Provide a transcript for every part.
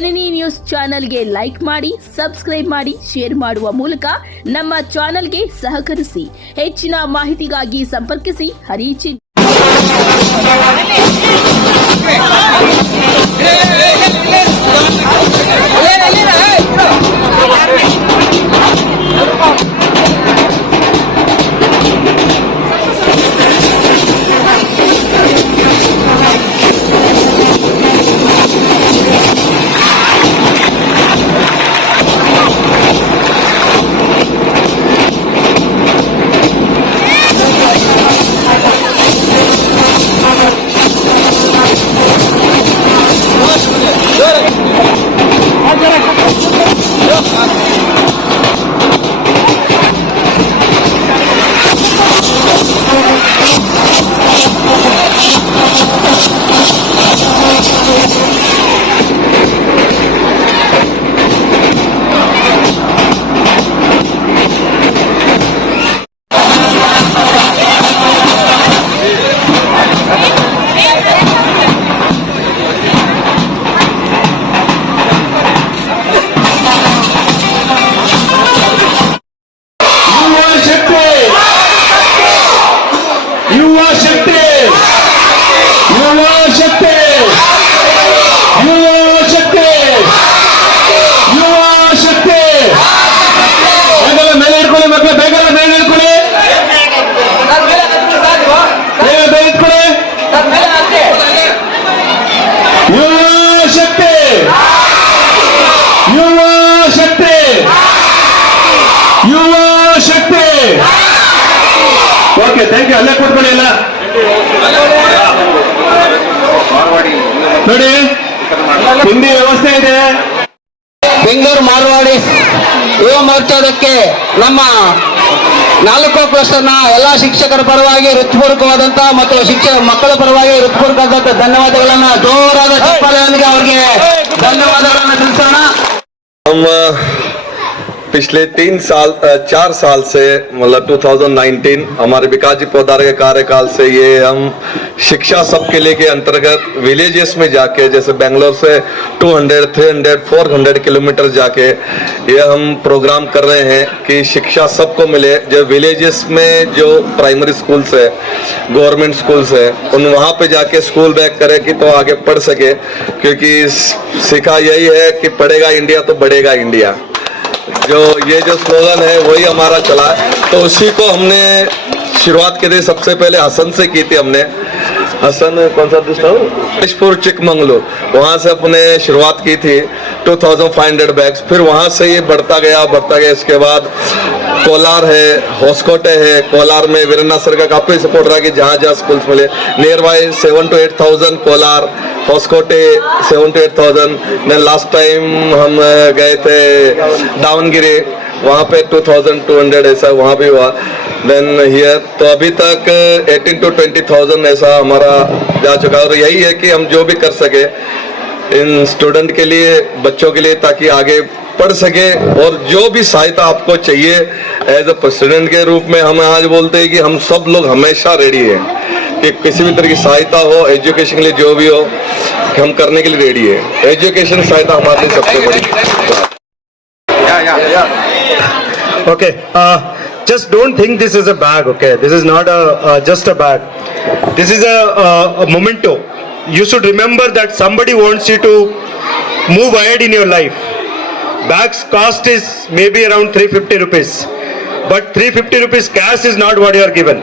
ಜನನಿ news ಚಾನೆಲ್ಗೆ like ಮಾಡಿ, subscribe ಮಾಡಿ, ಶೇರ್ ಮಾಡುವ ಮೂಲಕ ನಮ್ಮ ಚಾನೆಲ್ಗೆ ಸಹಕರಿಸಿ. ಹೆಚ್ಚಿನ ಮಾಹಿತಿಗಾಗಿ ಸಂಪರ್ಕಿಸಿ ಹರಿಚಿ. Okay, thank you. ಅಲ್ಲೇ ಕೊಟ್ಕೊಳ್ಳಿ ಎಲ್ಲ ನೋಡಿ, ಹಿಂದಿ ವ್ಯವಸ್ಥೆ ಇದೆ. ಬೆಂಗಳೂರು ಮಾರವಾಡಿ ಯುವ ಮೋರ್ಚಾದಕ್ಕೆ ನಮ್ಮ 4 ಕ್ಲಸ್ಟರ್ನ ಎಲ್ಲ ಶಿಕ್ಷಕರ ಪರವಾಗಿ ಹೃತ್ಪೂರ್ವಕವಾದಂತಹ ಮತ್ತು ಮಕ್ಕಳ ಪರವಾಗಿ ಹೃತ್ಪೂರ್ವಕವಾದಂತಹ ಧನ್ಯವಾದಗಳನ್ನ ಜೋರಾದ ಚಪ್ಪಾಳೆಯೊಂದಿಗೆ ಅವರಿಗೆ ಧನ್ಯವಾದಗಳನ್ನು ತಿಳಿಸೋಣ. पिछले 4 साल से मतलब 2019 हमारे विकास जी पोदार के कार्यकाल से ये हम शिक्षा सबके लिए के अंतर्गत विलेजेस में जाके, जैसे बेंगलोर से 200, 300, 400 किलोमीटर जाके ये हम प्रोग्राम कर रहे हैं कि शिक्षा सबको मिले. जो विलेजेस में जो प्राइमरी स्कूल्स है, गवर्नमेंट स्कूल्स है, उन वहाँ पे जाके स्कूल बैक करे कि तो आगे पढ़ सके, क्योंकि सीखा यही है कि पढ़ेगा इंडिया तो बढ़ेगा इंडिया. ये जो स्लोगन है वही हमारा चला है. तो उसी को हमने शुरुआत की थी. सबसे पहले हसन से की थी हमने. हसन कौन सा डिस्ट्रिक्ट? चिकमंगलूर, वहाँ से अपने शुरुआत की थी. 2500 बैग्स. फिर वहाँ से ये बढ़ता गया. इसके बाद कोलार है, होस्कोटे है. कोलार में वीरन्ना सर का काफी सपोर्ट रहा कि जहाँ जहाँ स्कूल्स मिले. Near by 7 to 8,000 Kolar, Hoskote 7 to 8,000. Last time हम गए थे दावनगिरी, वहाँ पे 2,200 ऐसा वहाँ भी हुआ. देन हियर तो अभी तक 18 to 20,000 ऐसा हमारा जा चुका है. और यही है कि हम जो भी कर सके इन स्टूडेंट के लिए, बच्चों के लिए, ताकि आगे पढ़ सके. और जो भी सहायता आपको चाहिए एज ए प्रेसिडेंट के रूप में हम आज बोलते हैं कि हम सब लोग हमेशा रेडी हैं कि किसी भी तरह की सहायता हो, एजुकेशन के लिए जो भी हो, हम करने के लिए रेडी है. एजुकेशन सहायता हमारे लिए सबसे बड़ी. Okay, just don't think this is a bag. Okay, this is not just a bag. This is a memento. You should remember that somebody wants you to move ahead in your life. Bag's cost is maybe around 350 rupees, but 350 rupees cash is not what you are given.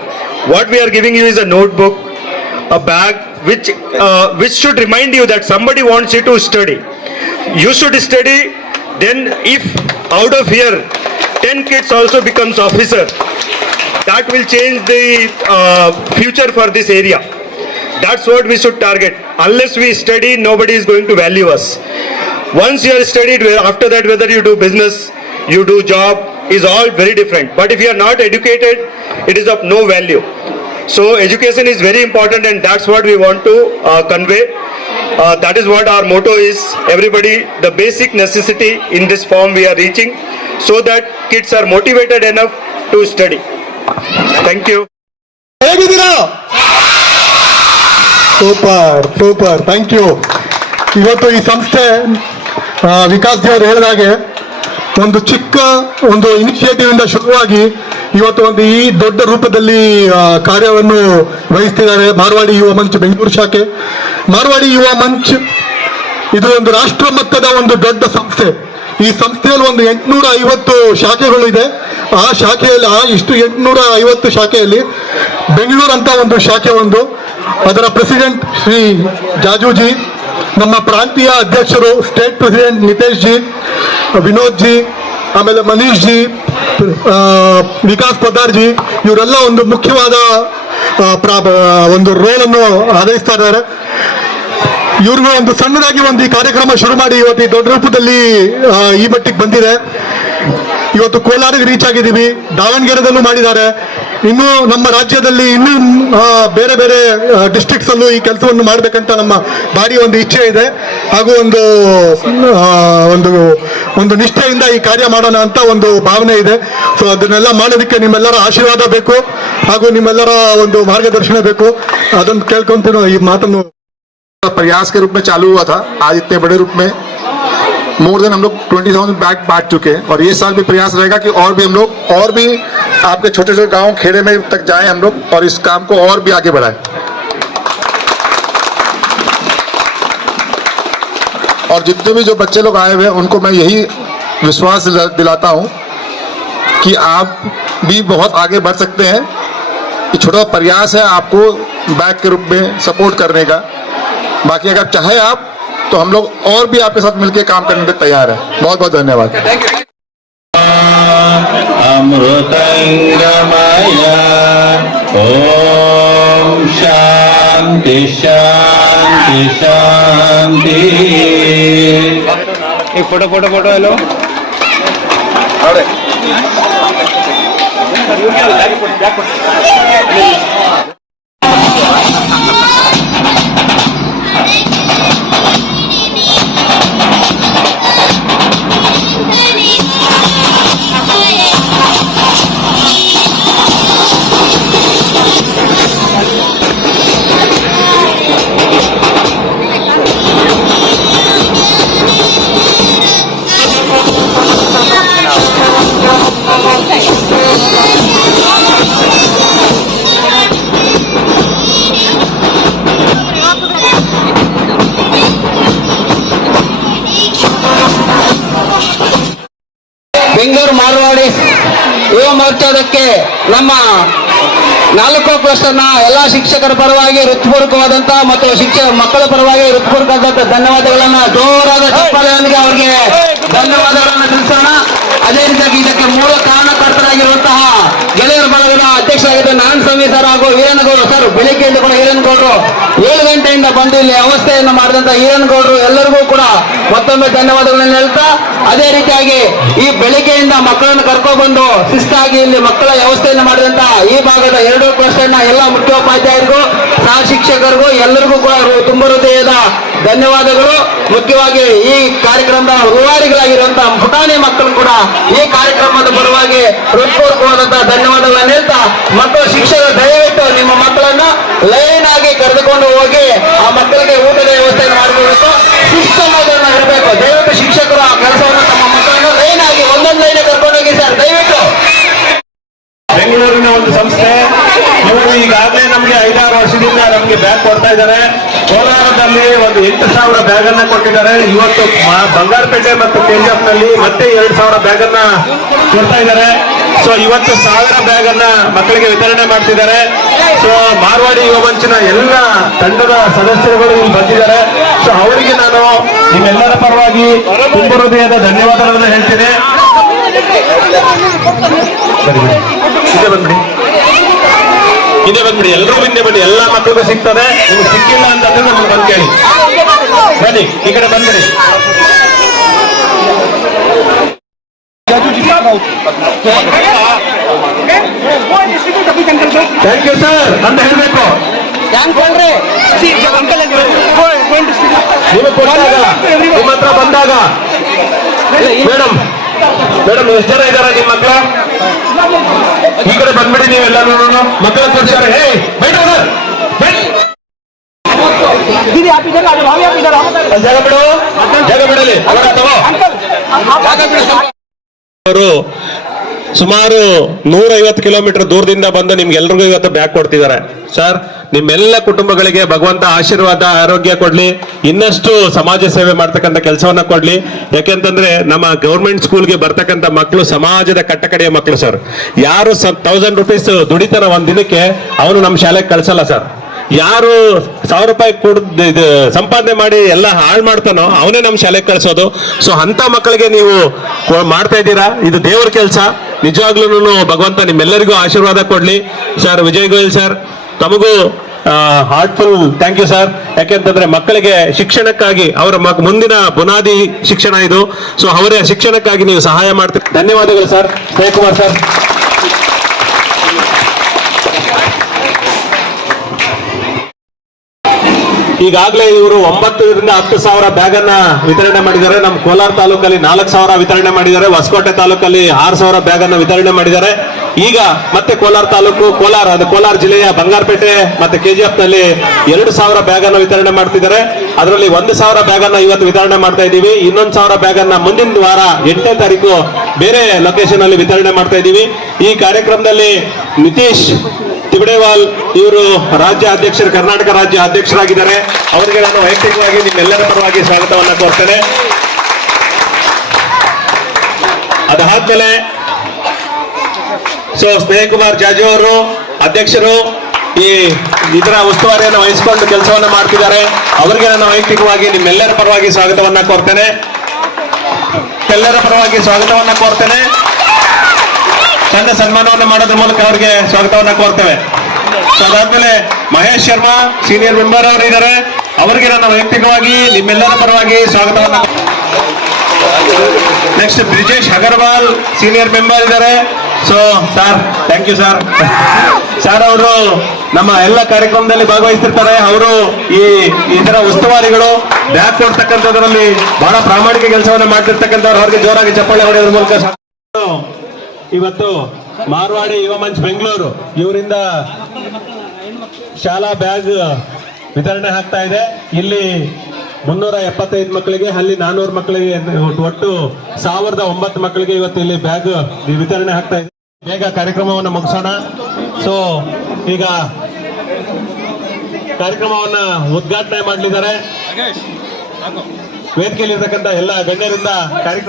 What we are giving you is a notebook, a bag which should remind you that somebody wants you to study. You should study. Then if out of here 10 kids also becomes officer, that will change the future for this area. That's what we should target. Unless we study, nobody is going to value us. Once you are studied, after that whether you do business, you do job, is all very different. But if you are not educated, it is of no value. So education is very important, and that's what we want to convey. That is what our motto is. Everybody, the basic necessity in this form we are reaching, so that kids are motivated enough to study. Thank you. Super, thank you. ಇವತ್ತು ಈ ಸಂಸ್ಥೆ Vikas G ಅವರು ಹೇಳಿದ ಹಾಗೆ ಒಂದು ಚಿಕ್ಕ ಒಂದು initiative ಇಂದ ಶುರುವಾಗಿ ಇವತ್ತು ಒಂದು ಈ ದೊಡ್ಡ ರೂಪದಲ್ಲಿ ಕಾರ್ಯವನ್ನು ವಹಿಸ್ತಿದ್ದಾರೆ ಮಾರ್ವಾಡಿ ಯುವ ಮಂಚ್ ಬೆಂಗಳೂರು ಶಾಖೆ. ಮಾರ್ವಾಡಿ ಯುವ ಮಂಚ್ ಇದು ಒಂದು ರಾಷ್ಟ್ರ ಮಟ್ಟದ ಒಂದು ದೊಡ್ಡ ಸಂಸ್ಥೆ. ಈ ಸಂಸ್ಥೆಯಲ್ಲಿ ಒಂದು 850 ಶಾಖೆಗಳು ಇದೆ. ಆ ಶಾಖೆಯಲ್ಲಿ 850 ಶಾಖೆಯಲ್ಲಿ ಬೆಂಗಳೂರು ಅಂತ ಒಂದು ಶಾಖೆ ಒಂದು. ಅದರ ಪ್ರೆಸಿಡೆಂಟ್ ಶ್ರೀ ಜಾಜೂಜಿ, ನಮ್ಮ ಪ್ರಾಂತೀಯ ಅಧ್ಯಕ್ಷರು state president Nitesh G, Vinod G, ಆಮೇಲೆ ಮನೀಶ್ ಜಿ, ವಿಕಾಸ್ ಪದಾರ್ ಜಿ, ಇವರೆಲ್ಲ ಒಂದು ಮುಖ್ಯವಾದ ಒಂದು ರೋಲ್ ಅನ್ನು ಆಧರಿಸ್ತಾ ಇದ್ದಾರೆ. ಇವ್ರಿಗೂ ಒಂದು ಸಣ್ಣದಾಗಿ ಒಂದು ಈ ಕಾರ್ಯಕ್ರಮ ಶುರು ಮಾಡಿ ಇವತ್ತು ಈ ದೊಡ್ಡ ರೂಪದಲ್ಲಿ ಈ ಮಟ್ಟಿಗೆ ಬಂದಿದೆ. ಇವತ್ತು ಕೋಲಾರಿಗೆ ರೀಚ್ ಆಗಿದ್ದೀವಿ, ದಾವಣಗೆರೆದಲ್ಲೂ ಮಾಡಿದ್ದಾರೆ. ಇನ್ನು ನಮ್ಮ ರಾಜ್ಯದಲ್ಲಿ ಇನ್ನೂ ಬೇರೆ ಬೇರೆ ಡಿಸ್ಟ್ರಿಕ್ಟ್ಸ್ ಅಲ್ಲೂ ಈ ಕೆಲಸವನ್ನು ಮಾಡಬೇಕಂತ ನಮ್ಮ ಭಾರಿ ಒಂದು ಇಚ್ಛೆ ಇದೆ, ಹಾಗೂ ಒಂದು ನಿಷ್ಠೆಯಿಂದ ಈ ಕಾರ್ಯ ಮಾಡೋಣ ಅಂತ ಒಂದು ಭಾವನೆ ಇದೆ. ಸೊ ಅದನ್ನೆಲ್ಲ ಮಾಡೋದಕ್ಕೆ ನಿಮ್ಮೆಲ್ಲರ ಆಶೀರ್ವಾದ ಬೇಕು, ಹಾಗೂ ನಿಮ್ಮೆಲ್ಲರ ಒಂದು ಮಾರ್ಗದರ್ಶನ ಬೇಕು. ಅದನ್ನು ಕೇಳ್ಕೊಂತೀನಿ ಈ ಮಾತನ್ನು. प्रयास के रूप में चालू हुआ था, आज इतने बड़े रूप में मोर देन हम लोग 20,000 बैग बांट चुके हैं, और ये साल भी प्रयास रहेगा कि और भी हम लोग और भी आपके छोटे छोटे गांव खेड़े में तक जाएं हम लोग, और इस काम को और भी आगे बढ़ाएं. और जितने भी जो बच्चे लोग आए हुए हैं उनको मैं यही विश्वास दिलाता हूं कि आप भी बहुत आगे बढ़ सकते हैं. ये छोटा प्रयास है आपको बैग के रूप में सपोर्ट करने का. बाकी अगर चाहे आप तो हम लोग और भी आपके साथ मिलकर काम करने के तैयार है. बहुत बहुत धन्यवाद. अमृतंगमया ओम शांति शांति शांति. एक फोटो हेलो. ಬೆಂಗಳೂರು ಮಾರ್ವಾಡಿ ಯುವ ಮೋರ್ಚಾದಕ್ಕೆ ನಮ್ಮ 4 ಕ್ಲಸ್ಟರ್ನ ಎಲ್ಲ ಶಿಕ್ಷಕರ ಪರವಾಗಿ ಹೃತ್ಪೂರ್ವಕವಾದಂತಹ ಮತ್ತು ಮಕ್ಕಳ ಪರವಾಗಿ ಹೃತ್ಪೂರ್ವಕವಾದಂತಹ ಧನ್ಯವಾದಗಳನ್ನ ಜೋರಾದ ಚಪ್ಪಾಳೆಯೊಂದಿಗೆ ಅವರಿಗೆ ಧನ್ಯವಾದಗಳನ್ನು ತಿಳಿಸೋಣ. ಅದೇ ರೀತಿಯಾಗಿ ಇದಕ್ಕೆ ಮೂಲ ಕಾರಣಕರ್ತರಾಗಿರುವಂತಹ ಗೆಳೆಯರ ಬಳಗದ ಅಧ್ಯಕ್ಷರಾಗಿದ್ದ ನಾರಾಯಣ ಸ್ವಾಮಿ ಸರ್ ಹಾಗೂ ವೀರನಗೌಡರು ಸರ್, ಬೆಳಿಗ್ಗೆಯಿಂದ ಕೂಡ ವೀರನಗೌಡರು 7 ಗಂಟೆಯಿಂದ ಬಂದು ಇಲ್ಲಿ ವ್ಯವಸ್ಥೆಯನ್ನು ಮಾಡಿದಂತ ವೀರನಗೌಡರು ಎಲ್ಲರಿಗೂ ಕೂಡ ಮತ್ತೊಮ್ಮೆ ಧನ್ಯವಾದಗಳನ್ನು ಹೇಳ್ತಾ, ಅದೇ ರೀತಿಯಾಗಿ ಈ ಬೆಳಿಗ್ಗೆಯಿಂದ ಮಕ್ಕಳನ್ನು ಕರ್ಕೊಂಡ್ಬಂದು ಶಿಸ್ತಾಗಿ ಇಲ್ಲಿ ಮಕ್ಕಳ ವ್ಯವಸ್ಥೆಯನ್ನು ಮಾಡಿದಂತ ಈ ಭಾಗದ 2 ಕ್ಲಸ್ಟರ್ನ ಎಲ್ಲ ಮುಖ್ಯೋಪಾಧ್ಯಾಯರಿಗೂ ಸಹ ಶಿಕ್ಷಕರಿಗೂ ಎಲ್ಲರಿಗೂ ಕೂಡ ತುಂಬ ಹೃದಯದ ಧನ್ಯವಾದಗಳು. ಮುಖ್ಯವಾಗಿ ಈ ಕಾರ್ಯಕ್ರಮದ ರೂವಾರಿಗಳಾಗಿರುವಂತಹ ಪುಟಾಣಿ ಮಕ್ಕಳು ಕೂಡ ಈ ಕಾರ್ಯಕ್ರಮದ ಪರವಾಗಿ ಹೃತ್ಪೂರ್ವಕವಾದಂತಹ ಧನ್ಯವಾದಗಳನ್ನು ಹೇಳ್ತಾ, ಮಕ್ಕಳು ಶಿಕ್ಷಕರು ದಯವಿಟ್ಟು ನಿಮ್ಮ ಮಕ್ಕಳನ್ನ ಲೈನ್ ಆಗಿ ಕರೆದುಕೊಂಡು ಹೋಗಿ ಆ ಮಕ್ಕಳಿಗೆ ಊಟದ ವ್ಯವಸ್ಥೆಯನ್ನು ಮಾಡಿಕೊಡಬೇಕು, ಶಿಸ್ತನ್ನು ಇರಬೇಕು. ದಯವಿಟ್ಟು ಶಿಕ್ಷಕರು ಆ ಕೆಲಸವನ್ನು ತಮ್ಮ ಮಕ್ಕಳನ್ನು ಲೈನ್ ಆಗಿ ಒಂದೊಂದು ಲೈನ್ ಕರ್ಕೊಂಡು ಹೋಗಿ ಸರ್ ದಯವಿಟ್ಟು. ಬೆಂಗಳೂರಿನ ಒಂದು ಸಂಸ್ಥೆ, ಇವರು ಈಗಾಗಲೇ ನಮಗೆ 5-6 ವರ್ಷದಿಂದ ನಮಗೆ ಬ್ಯಾಗ್ ಕೊಡ್ತಾ ಇದ್ದಾರೆ. ಕೋಲಾರದಲ್ಲಿ ಒಂದು 8,000 ಬ್ಯಾಗ್ ಅನ್ನ ಕೊಟ್ಟಿದ್ದಾರೆ. ಇವತ್ತು ಬಂಗಾರಪೇಟೆ ಮತ್ತು ಕೆಜಿಎಫ್ ನಲ್ಲಿ ಮತ್ತೆ 2,000 ಬ್ಯಾಗ್ ಅನ್ನ ಕೊಡ್ತಾ ಇದ್ದಾರೆ. ಸೊ ಇವತ್ತು 1,000 ಬ್ಯಾಗ್ ಅನ್ನ ಮಕ್ಕಳಿಗೆ ವಿತರಣೆ ಮಾಡ್ತಿದ್ದಾರೆ. ಸೊ ಮಾರ್ವಾಡಿ ಯುವ ಮಂಚಿನ ಎಲ್ಲ ತಂಡದ ಸದಸ್ಯರುಗಳು ಇಲ್ಲಿ ಬಂದಿದ್ದಾರೆ. ಸೊ ಅವರಿಗೆ ನಾನು ನಿಮ್ಮೆಲ್ಲರ ಪರವಾಗಿ ತುಂಬ ಹೃದಯದ ಧನ್ಯವಾದಗಳನ್ನು ಹೇಳ್ತೇನೆ. ಹಿಂದೆ ಬಂದ್ಬಿಡಿ, ಎಲ್ಲರೂ ಹಿಂದೆ ಬನ್ನಿ, ಎಲ್ಲ ಮಕ್ಕಳಿಗೂ ಸಿಗ್ತದೆ. ನಿಮ್ಗೆ ಸಿಕ್ಕಿಲ್ಲ ಅಂತಂದ್ರೆ ನಮ್ಗೆ ಬಂದು ಕೇಳಿ. ಬನ್ನಿ, ಈ ಕಡೆ ಬಂದ್ಬಿಡಿ. ಥ್ಯಾಂಕ್ ಯು ಸರ್ ಅಂತ ಹೇಳ್ಬೇಕು. ನಿಮಗೆ ಕೊಟ್ಟಾಗ, ನಿಮ್ಮ ಹತ್ರ ಬಂದಾಗ ಮೇಡಮ್ ಎಷ್ಟು ಜನ ಇದ್ದಾರ ನಿಮ್ಮ ಮಕ್ಕಳು? ಈ ಕಡೆ ಬಂದ್ಬಿಡಿ ನೀವೆಲ್ಲರೂ ಮಕ್ಕಳ ತೋರಿಸ್ತಾರೆ. ಹೇ ಬೈಟ್ ಜಾಗ ಬಿಡು, ಜಾಗ ಬಿಡಲಿ. ಅವರ ತಗೋ ಅವರು ಸುಮಾರು 150 ಕಿಲೋಮೀಟರ್ ದೂರದಿಂದ ಬಂದು ನಿಮ್ಗೆಲ್ರಿಗೂ ಇವತ್ತು ಬ್ಯಾಗ್ ಕೊಡ್ತಿದ್ದಾರೆ. ಸರ್, ನಿಮ್ಮೆಲ್ಲ ಕುಟುಂಬಗಳಿಗೆ ಭಗವಂತ ಆಶೀರ್ವಾದ, ಆರೋಗ್ಯ ಕೊಡ್ಲಿ, ಇನ್ನಷ್ಟು ಸಮಾಜ ಸೇವೆ ಮಾಡ್ತಕ್ಕಂಥ ಕೆಲಸವನ್ನ ಕೊಡ್ಲಿ. ಯಾಕೆಂತಂದ್ರೆ ನಮ್ಮ ಗೌರ್ಮೆಂಟ್ ಸ್ಕೂಲ್ಗೆ ಬರ್ತಕ್ಕಂಥ ಮಕ್ಕಳು ಸಮಾಜದ ಕಟ್ಟಕಡೆಯ ಮಕ್ಕಳು ಸರ್. ಯಾರು 1000 ರೂಪೀಸ್ ದುಡಿತಾನ ಒಂದ್ ದಿನಕ್ಕೆ ಅವನು ನಮ್ಮ ಶಾಲೆಗೆ ಕಳ್ಸಲ್ಲ ಸರ್. ಯಾರು 1000 ರೂಪಾಯಿ ಸಂಪಾದನೆ ಮಾಡಿ ಎಲ್ಲ ಹಾಳು ಮಾಡ್ತಾನೋ ಅವನೇ ನಮ್ಮ ಶಾಲೆಗೆ ಕಳ್ಸೋದು. ಸೊ ಅಂತ ಮಕ್ಕಳಿಗೆ ನೀವು ಮಾಡ್ತಾ ಇದ್ದೀರಾ, ಇದು ದೇವ್ರ ಕೆಲಸ. ನಿಜವಾಗ್ಲೂ ಭಗವಂತ ನಿಮ್ಮೆಲ್ಲರಿಗೂ ಆಶೀರ್ವಾದ ಕೊಡ್ಲಿ. ಸರ್ ವಿಜಯ್ ಗೋಯಲ್ ಸರ್, ತಮಗೂ ಹಾರ್ಟ್ಫುಲ್ ಥ್ಯಾಂಕ್ ಯು ಸರ್. ಯಾಕೆಂತಂದ್ರೆ ಮಕ್ಕಳಿಗೆ ಶಿಕ್ಷಣಕ್ಕಾಗಿ ಅವರ ಮುಂದಿನ ಬುನಾದಿ ಶಿಕ್ಷಣ ಇದು. ಸೊ ಅವರ ಶಿಕ್ಷಣಕ್ಕಾಗಿ ನೀವು ಸಹಾಯ ಮಾಡ್ತೀರಿ. ಧನ್ಯವಾದಗಳು ಸರ್. ಸ್ನೇಹಕುಮಾರ್ ಸರ್. ಈಗಾಗಲೇ ಇವರು 9 ರಿಂದ 10 ಸಾವಿರ ಬ್ಯಾಗ್ ಅನ್ನ ವಿತರಣೆ ಮಾಡಿದ್ದಾರೆ. ನಮ್ಮ ಕೋಲಾರ ತಾಲೂಕಲ್ಲಿ 4,000 ವಿತರಣೆ ಮಾಡಿದ್ದಾರೆ. ಹೊಸಕೋಟೆ ತಾಲೂಕಲ್ಲಿ 6,000 ಬ್ಯಾಗ್ ಅನ್ನ ವಿತರಣೆ ಮಾಡಿದ್ದಾರೆ. ಈಗ ಮತ್ತೆ ಕೋಲಾರ ತಾಲೂಕು, ಕೋಲಾರ ಜಿಲ್ಲೆಯ ಬಂಗಾರಪೇಟೆ ಮತ್ತೆ KGF ನಲ್ಲಿ 2,000 ಬ್ಯಾಗ್ ಅನ್ನ ವಿತರಣೆ ಮಾಡ್ತಿದ್ದಾರೆ. ಅದರಲ್ಲಿ 1,000 ಬ್ಯಾಗ್ ಅನ್ನ ಇವತ್ತು ವಿತರಣೆ ಮಾಡ್ತಾ ಇದ್ದೀವಿ. ಇನ್ನೊಂದು 1,000 ಬ್ಯಾಗ್ ಅನ್ನ ಮುಂದಿನ ವಾರ 8ನೇ ತಾರೀಕು ಬೇರೆ ಲೊಕೇಶನ್ ಅಲ್ಲಿ ವಿತರಣೆ ಮಾಡ್ತಾ ಇದ್ದೀವಿ. ಈ ಕಾರ್ಯಕ್ರಮದಲ್ಲಿ ನಿತೀಶ್ ತಿಬಡೇವಾಲ್ ಇವರು ರಾಜ್ಯ ಅಧ್ಯಕ್ಷರು, ಕರ್ನಾಟಕ ರಾಜ್ಯ ಅಧ್ಯಕ್ಷರಾಗಿದ್ದಾರೆ. ಅವರಿಗೆ ನಾನು ವೈಯಕ್ತಿಕವಾಗಿ ನಿಮ್ಮೆಲ್ಲರ ಪರವಾಗಿ ಸ್ವಾಗತವನ್ನ ಕೋರ್ತೇನೆ. ಅದಾದ್ಮೇಲೆ ಸ್ನೇಹಕುಮಾರ್ ಜಾಜು ಅವರು ಅಧ್ಯಕ್ಷರು ಇದರ ಉಸ್ತುವಾರಿಯನ್ನು ವಹಿಸಿಕೊಂಡು ಕೆಲಸವನ್ನ ಮಾಡ್ತಿದ್ದಾರೆ. ಅವರಿಗೆ ನಾನು ವೈಯಕ್ತಿಕವಾಗಿ ನಿಮ್ಮೆಲ್ಲರ ಪರವಾಗಿ ಸ್ವಾಗತವನ್ನ ಕೋರ್ತೇನೆ. ಎಲ್ಲರ ಪರವಾಗಿ ಸ್ವಾಗತವನ್ನ ಕೋರ್ತೇನೆ. ಸಣ್ಣ ಸನ್ಮಾನವನ್ನು ಮಾಡೋದ್ರ ಮೂಲಕ ಅವರಿಗೆ ಸ್ವಾಗತವನ್ನ ಕೋರ್ತೇವೆ. ಅದಾದ್ಮೇಲೆ ಮಹೇಶ್ ಶರ್ಮಾ ಸೀನಿಯರ್ ಮೆಂಬರ್ ಅವರು ಇದ್ದಾರೆ. ಅವರಿಗೆ ನಾನು ವೈಯಕ್ತಿಕವಾಗಿ ನಿಮ್ಮೆಲ್ಲರ ಪರವಾಗಿ ಸ್ವಾಗತವನ್ನ. Next Brijesh Agarwal senior member ಇದ್ದಾರೆ. So sir, thank you sir. Sir ಅವರು ನಮ್ಮ ಎಲ್ಲ ಕಾರ್ಯಕ್ರಮದಲ್ಲಿ ಭಾಗವಹಿಸ್ತಿರ್ತಾರೆ. ಅವರು ಇದರ ಉಸ್ತುವಾರಿಗಳು, ಬ್ಯಾಗ್ ಕೊಡ್ತಕ್ಕಂಥದ್ರಲ್ಲಿ ಬಹಳ ಪ್ರಾಮಾಣಿಕ ಕೆಲಸವನ್ನ ಮಾಡ್ತಿರ್ತಕ್ಕಂಥವ್ರು. ಅವರಿಗೆ ಜೋರಾಗಿ ಚಪ್ಪಾಳೆ ಹೊಡೆಯೋದ್ರ ಮೂಲಕ ಇವತ್ತು ಮಾರ್ವಾಡಿ ಯುವ ಮಂಚ್ ಬೆಂಗಳೂರು ಇವರಿಂದ ಶಾಲಾ ಬ್ಯಾಗ್ ವಿತರಣೆ ಆಗ್ತಾ ಇದೆ. ಇಲ್ಲಿ 375 ಮಕ್ಕಳಿಗೆ, ಅಲ್ಲಿ 400 ಮಕ್ಕಳಿಗೆ, ಒಟ್ಟು 1009 ಮಕ್ಕಳಿಗೆ ಇವತ್ತು ಇಲ್ಲಿ ಬ್ಯಾಗ್ ವಿತರಣೆ ಆಗ್ತಾ ಇದೆ. ಬೇಗ ಕಾರ್ಯಕ್ರಮವನ್ನು ಮುಗಿಸೋಣ. ಸೊ ಈಗ ಕಾರ್ಯಕ್ರಮವನ್ನ ಉದ್ಘಾಟನೆ ಮಾಡಲಿದ್ದಾರೆ ವೇದಿಕೆಯಲ್ಲಿರ್ತಕ್ಕಂಥ ಎಲ್ಲ ಗಣ್ಯರಿಂದ. ಕಾರ್ಯಕ್ರಮ